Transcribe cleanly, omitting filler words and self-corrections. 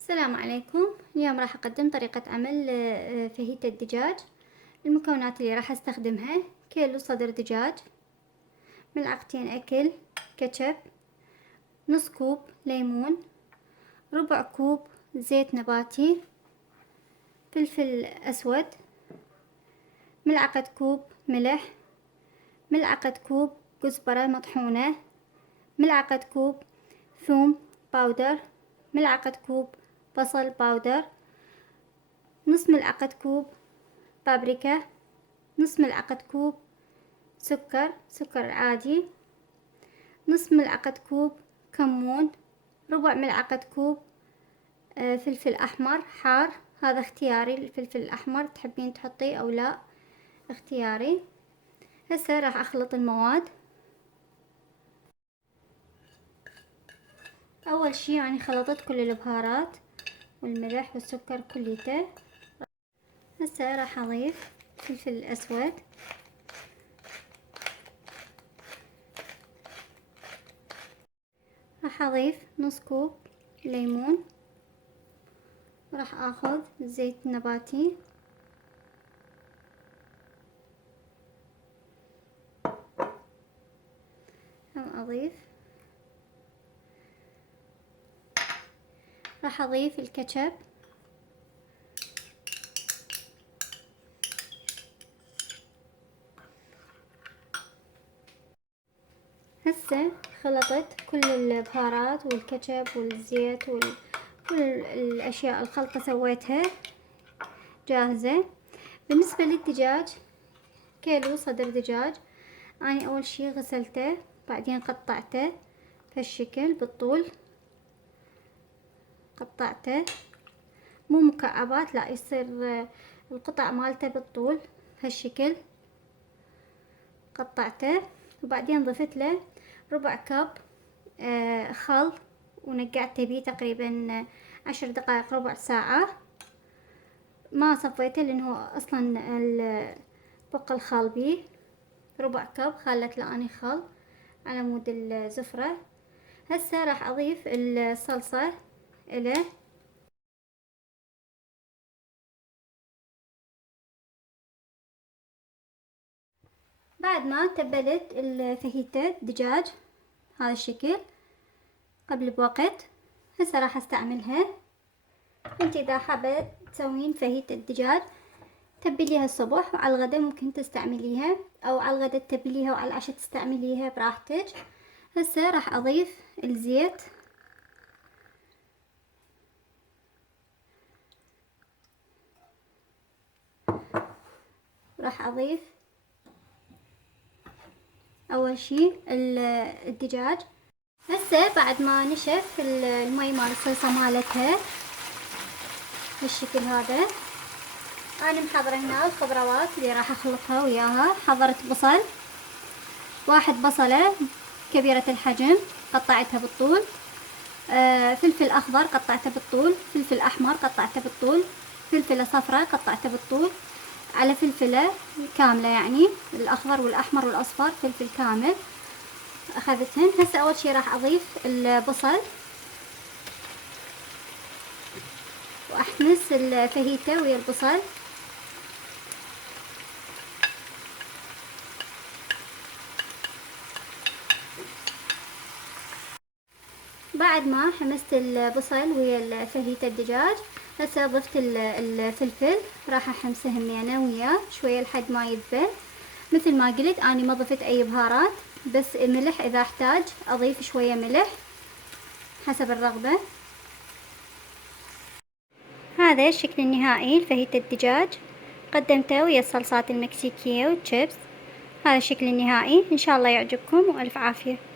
السلام عليكم. اليوم راح أقدم طريقة عمل فاهيتا الدجاج. المكونات اللي راح أستخدمها: كيلو صدر دجاج، ملعقتين أكل كاتشب، نص كوب ليمون، ربع كوب زيت نباتي، فلفل أسود، ملعقة كوب ملح، ملعقة كوب كزبرة مطحونة، ملعقة كوب ثوم باودر، ملعقة كوب بصل باودر، نص ملعقة كوب بابريكا، نص ملعقة كوب سكر عادي، نص ملعقة كوب كمون، ربع ملعقة كوب فلفل أحمر حار، هذا اختياري. الفلفل الأحمر تحبين تحطيه أو لا، اختياري. هسه راح أخلط المواد. أول شي يعني خلطت كل البهارات والملح والسكر كليته. هسه راح أضيف فلفل الأسود، راح أضيف نص كوب ليمون، راح أخذ زيت نباتي، راح أضيف الكاتشب، هسه خلطت كل البهارات والكاتشب والزيت كل الأشياء الخلطة سويتها جاهزة. بالنسبة للدجاج، كيلو صدر دجاج، أنا أول شي غسلته، بعدين قطعته بهالشكل بالطول، قطعته مو مكعبات، لا يصير القطع مالته بالطول بهالشكل. قطعته وبعدين ضفت له ربع كب خل، ونقعته بيه تقريبا 10 دقائق ربع ساعة. ما صفيته لأنه أصلا بقى الخل بيه. ربع كب خلت لاني خل على مود الزفرة. هسه راح أضيف الصلصة إله. بعد ما تبلت الفاهيتا دجاج هذا الشكل قبل بوقت، هسه راح استعملها. انت اذا حابة تسوين فاهيتا الدجاج تبليها الصبح، وعلى الغدا ممكن تستعمليها، او على الغدا تبليها وعلى العشاء تستعمليها براحتك. هسه راح اضيف الزيت، راح اضيف اول شي الدجاج. هسه بعد ما نشف المي مال الصلصة مالتها بالشكل هذا، انا محضرة هنا الخضروات اللي راح اخلطها وياها. حضرت بصل، 1 بصلة كبيرة الحجم قطعتها بالطول، فلفل اخضر قطعته بالطول، فلفل احمر قطعته بالطول، فلفلة صفراء قطعته بالطول، على فلفلة كاملة يعني الاخضر والاحمر والاصفر فلفل كامل اخذتهن. هسه اول شي راح اضيف البصل واحمس الفاهيتا ويا البصل. بعد ما حمست البصل ويا الفاهيتا الدجاج، هسه ضفت الفلفل، راح احمسه همينه وياه شويه لحد ما يذبل. مثل ما قلت اني ما ضفت اي بهارات، بس ملح اذا احتاج اضيف شويه ملح حسب الرغبه. هذا الشكل النهائي لفاهيتا الدجاج، قدمته ويا الصلصات المكسيكيه والشيبس. هذا الشكل النهائي، ان شاء الله يعجبكم والف عافيه.